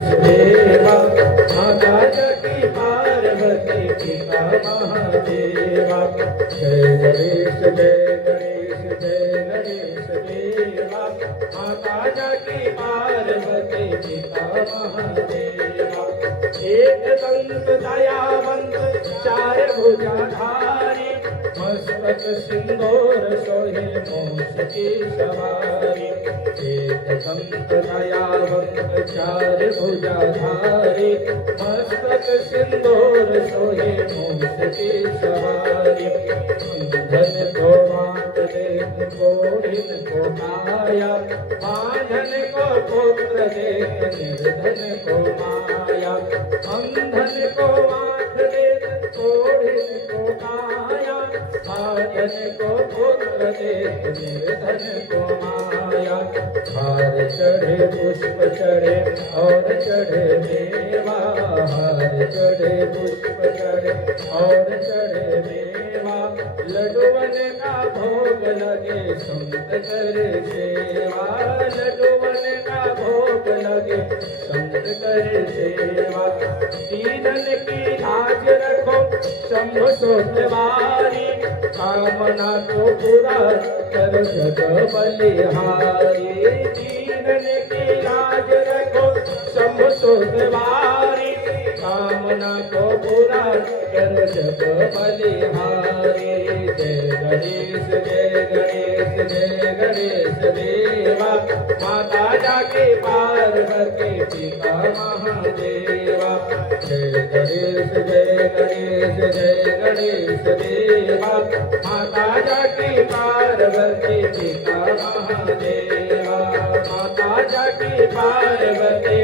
देवा माता जगी पार्वती पिता महादेवा। जय गणेश जय गणेश जय गणेश देवा माता जगी पार्वती पिता महादेवा। एक दंत दयावंत चार भुजाधारी मस्तक सिंदूर सोहे मूष की सवारी। एक दंत दयावंत चार भुजाधारी मस्तक सिंदूर सोहे मूष की सवारी। धन को मात देख कोढ़िन को माया बांधन को पुत्र देख निर्धन को माया। अंधन को आँख देख कोढ़िन को माया बांधन को पुत्र देख निर्धन को माया। हार चढ़े पुष्प चढ़े और चढ़े मेवा हार चढ़े पुष्प चढ़े और चढ़े मेवा। लड्डूवन का भोग लगे संत करे सेवा लड्डूवन का भोग लगे संत करे सेवा। दीनन की लाज रखो शंभु सोतवारी कामना को पूरा कर जग बलिहारी। दीनन की लाज रखो शंभु सोतवारी कामना को पूरा कर जग बलिहारी। जय गणेश जय गणेश जय गणेश देवा माता जाके पार्वती पिता महादेवा। जय गणेश जय गणेश जय गणेश देवा माता जाके पार्वती पिता महादेवा। माता जाके पार्वती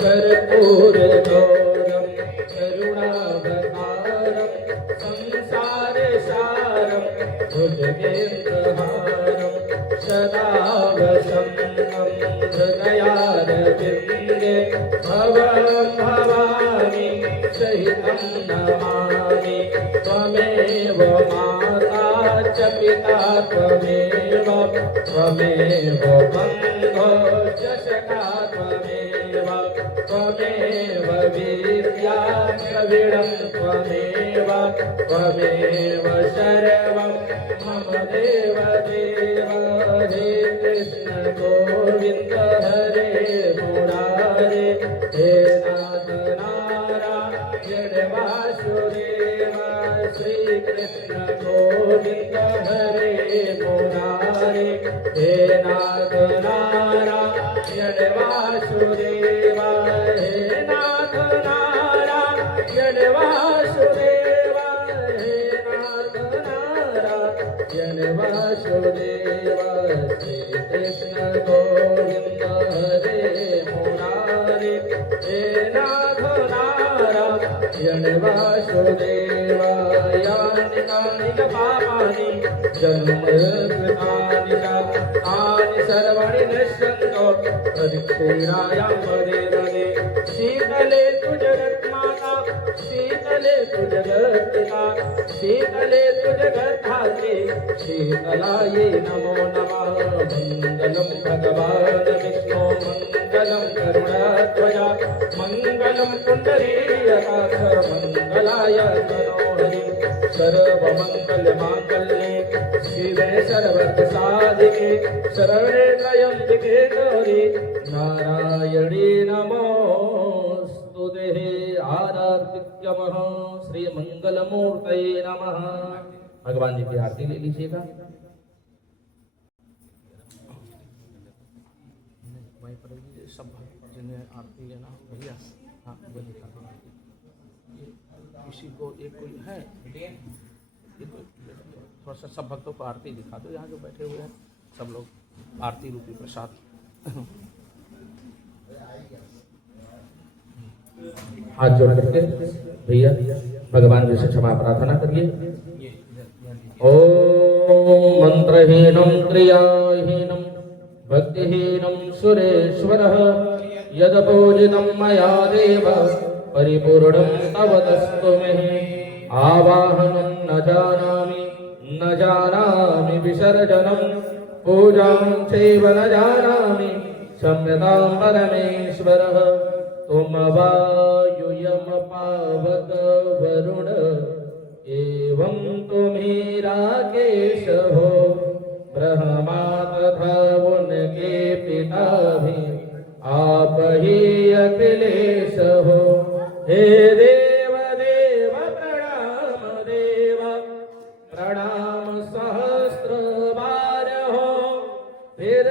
कर्पूर गौरम करुणावतारम संसार सारम भुजगेन्द्रहारम सदा वसन्तं हृदयारविन्दे भवं भवानी सहितं नमामि। त्वमेव माता च पिता त्वमेव त्वमेव बन्धो च सखा त्वमेव त्वमेव विद्या द्रविणं त्वमेव त्वमेव सर्वं मम देव देव। हे कृष्ण गोविन्द हरे मुरारे हे नाथ नारायण वासुदेव। श्रीकृष्ण गोविन्द हरे मुरारे हे नाथ नारायण वासुदेव। हे नाथ नारायण वासुदेव हे नाथ नारायण वासुदेव। श्री कृष्ण गोविन्द हरे मुरारे हे नाथ नारायण वासुदेव। यानि कानि च पापानि जन्मकृतानि च तानि सर्वाणि नश्यन्तो परिक्षीणायां पदे पदे। शीतले तु जगन्माता शीतले तु जगत्पिता शीतले तु जगद्धात्री शीतलायै नमो नमः। मङ्गलं भगवान् विष्णो मङ्गलं गरुडध्वजा मङ्गलं पुण्डरीकाक्ष मङ्गलाय तनोहरि। सर्वमङ्गलमाङ्गल्ये शिवे सर्वसाधिके शरणे त्र्यम्बके गौरी नारायणी नमोस्तुते। आराधिक्यमः श्री मंगलमूर्तये नमः। भगवान जी की आरती ले लीजिएगा। वहीं पर सब जिन्हें आरती लेना भैया हाँ वो दिखा दो। किसी को एक कोई है थोड़ा सा सब भक्तों को आरती दिखा दो। यहाँ जो बैठे हुए हैं सब लोग आरती रूपी प्रसाद हाथ जोड़ करके भैया भगवान जी से क्षमा प्रार्थना करिए। ओम मंत्रहीनं क्रियाहीनं भक्तिहीनं सुरेश्वरः यदपूजितं मया देव परिपूर्णं तव तस्तु मे। आवाहनं न जानामि विसर्जनं पूजां चैव न जानामि क्षम्यतां परमेश्वरः तुम वायु यम पावक वरुण एवं तुम्ही राकेश हो ब्रह्मा तथा उनके पिता भी आप ही अखिलेश हो हे देव देव प्रणाम देव प्रणाम सहस्र बार हो फिर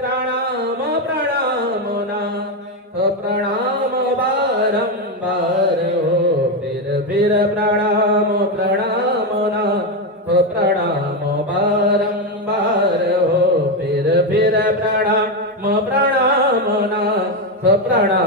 प्रणाम प्रणाम नाथ प्रणाम बारंबार हो फिर प्रणाम प्रणाम नाथ प्रणाम बारंबार हो फिर प्रणाम प्रणाम नाथ प्रणाम